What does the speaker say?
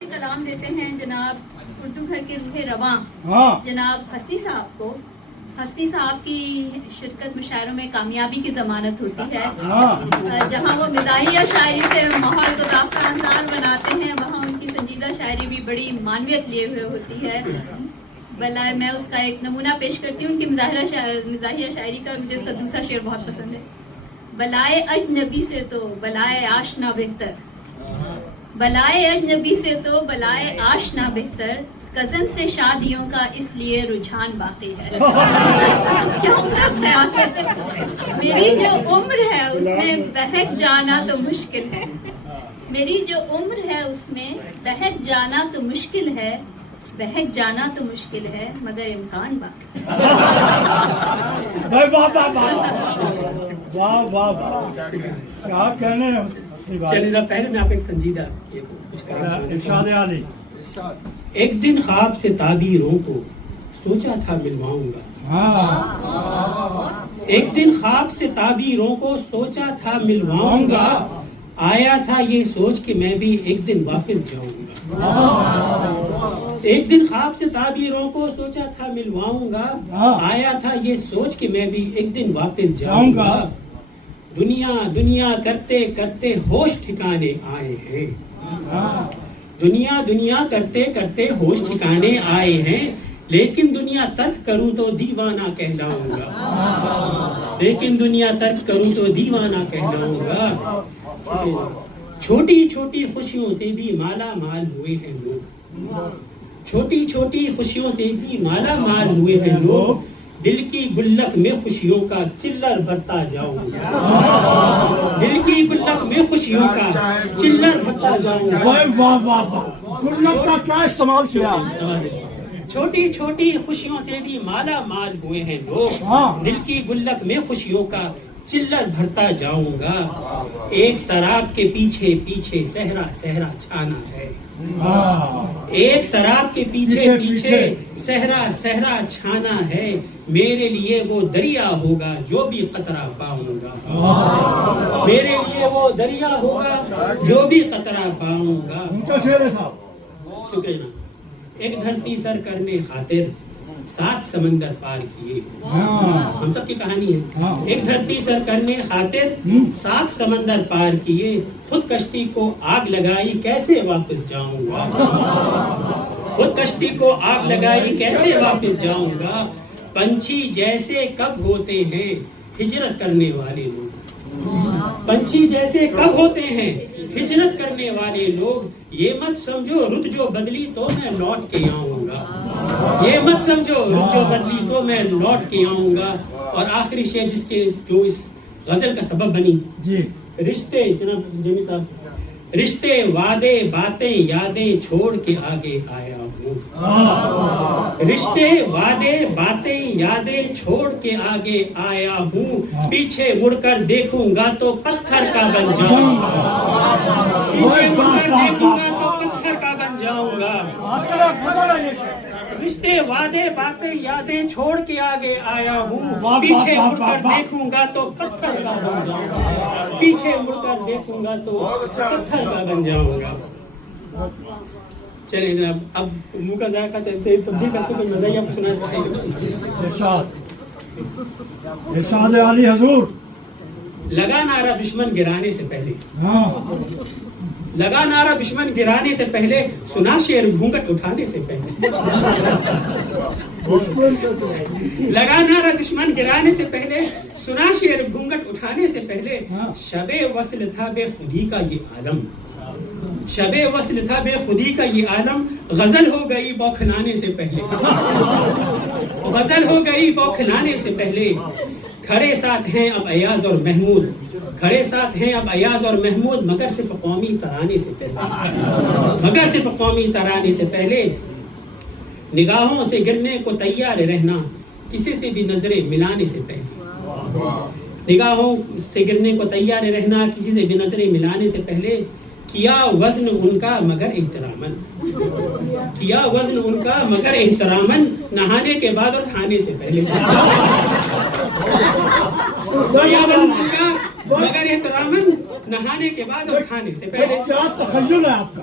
کلام دیتے ہیں جناب اردو گھر کے روح رواں جناب حسنی صاحب کو. حسنی صاحب کی شرکت مشاعروں میں کامیابی کی ضمانت ہوتی ہے. جہاں وہ مزاحیہ شاعری سے ماحول کو داغدار انداز بناتے ہیں وہاں ان کی سنجیدہ شاعری بھی بڑی معنویت لیے ہوئے ہوتی ہے. بلائے میں اس کا ایک نمونہ پیش کرتی ہوں ان کی مزاحیہ شاعری کا. مجھے اس کا دوسرا شعر بہت پسند ہے. بلائے اجنبی سے تو بلائے آشنا بہتر، بلائے اجنبی سے تو بلائے آشنا بہتر، کزن سے شادیوں کا اس لیے رجحان باقی ہے. کیا عمدہ خیال ہے. میری جو عمر ہے اس میں بہک جانا تو مشکل ہے، میری جو عمر ہے اس میں بہک جانا تو مشکل ہے، بہک جانا تو مشکل ہے مگر امکان باقی ہے. واہ واہ واہ کیا کہنے ہیں. چلیے پہلے میں آپ ایک سنجیدہ کچھ ارشاد عالی. ایک دن خواب سے تعبیروں کو سوچا تھا ملواؤں گا، ایک دن خواب سے تعبیروں کو سوچا تھا ملواؤں گا، آیا تھا یہ سوچ کہ میں بھی ایک دن واپس جاؤں گا. ایک دن خواب سے تعبیروں کو سوچا تھا ملواؤں گا، آیا تھا یہ سوچ کہ میں بھی ایک دن واپس جاؤں گا. دنیا دنیا کرتے کرتے ہوش ٹھکانے آئے ہیں، دنیا دنیا کرتے کرتے ہوش ٹھکانے آئے ہیں، لیکن دنیا ترک کروں تو دیوانہ کہلاؤں گا، لیکن دنیا ترک کروں تو دیوانہ کہلاؤں گا. چھوٹی چھوٹی خوشیوں سے بھی مالا مال ہوئے ہیں لوگ، چھوٹی چھوٹی خوشیوں سے بھی مالا مال ہوئے ہیں لوگ، دل کی گلک میں خوشیوں کا چلر بھرتا جاؤں گا، دل کی گلک میں خوشیوں کا چلر بھرتا جاؤں گا. واہ واہ واہ گلک کا کیا استعمال کیا. چھوٹی چھوٹی خوشیوں سے بھی مالا مال ہوئے ہیں لوگ، دل کی گلک میں خوشیوں کا چلر بھرتا جاؤں گا. ایک سراب کے پیچھے پیچھے صحرا صحرا چھانا ہے، ایک سراب کے پیچھے پیچھے صحرا صحرا چھانا ہے، میرے لیے وہ دریا ہوگا جو بھی قطرہ پاؤں گا، میرے لیے وہ دریا ہوگا جو بھی قطرہ پاؤں گا. شکریہ. ایک دھرتی سر کرنے خاطر 7 سمندر پار کیے، ہم سب کی کہانی ہے. ایک دھرتی سر کرنے خاطر 7 سمندر پار کیے، خود کشتی کو آگ لگائی کیسے واپس جاؤں گا، خود کشتی کو آگ لگائی کیسے واپس جاؤں گا. پنچھی جیسے کب ہوتے ہیں ہجرت کرنے والے لوگ، پنچھی جیسے کب ہوتے ہیں ہجرت کرنے والے لوگ، یہ مت سمجھو رت جو بدلی تو میں لوٹ کے آؤں گا، یہ مت سمجھو رت جو بدلی تو میں لوٹ کے آؤں گا. اور آخری شعر جس کے جو اس غزل کا سبب بنی، رشتے جناب جمی صاحب، رشتے وعدے باتیں یادیں چھوڑ کے آگے آیا ہوں، رشتے وعدے باتیں یادیں چھوڑ کے آگے آیا ہوں، پیچھے مڑ کر دیکھوں گا تو پتھر کا بن جاؤں گا، پیچھے مڑ کر دیکھوں گا تو پتھر کا بن جاؤں گا. رشتے وعدے باتیں یادیں چھوڑ کے آگے آیا ہوں، پیچھے مڑ کر دیکھوں گا تو پتھر کا بن جاؤں گا، پیچھے مڑ کر دیکھوں گا تو پتھر کا بن جاؤں گا. چلیں جناب اب منہ کا ذائقہ تبدیل کرتے تو مزاحیہ آپ سنا ارشاد ارشاد علی حضور. لگا نعرہ دشمن گرانے سے پہلے، لگا نعرہ دشمن گرانے سے پہلے، سنا شعر گھونگٹ اٹھانے سے پہلے، لگا نعرہ دشمن گرانے سے پہلے، سنا شعر گھونگٹ اٹھانے سے پہلے، شب وصل تھا بے خودی کا یہ عالم، شب وصل تھا بے خودی کا یہ عالم، غزل ہو گئی بوکھلانے سے پہلے، غزل ہو گئی بوکھلانے سے پہلے. کھڑے ساتھ ہیں اب ایاز اور محمود، کھڑے ساتھ ہیں اب ایاز اور محمود، مگر صرف قومی ترانے سے پہلے، مگر صرف قومی ترانے سے پہلے. نگاہوں سے گرنے کو تیار رہنا کسی سے بھی نظریں ملانے سے پہلے، نگاہوں سے گرنے کو تیار رہنا کسی سے بھی نظریں ملانے سے پہلے. کیا وزن ان کا مگر احترامن، کیا وزن ان کا مگر احترامن، نہانے کے بعد اور کھانے سے پہلے، کیا وزن ان کا مگر احترامن، نہانے کے بعد اور کھانے سے پہلے. کیا تخیل ہے آپ کا.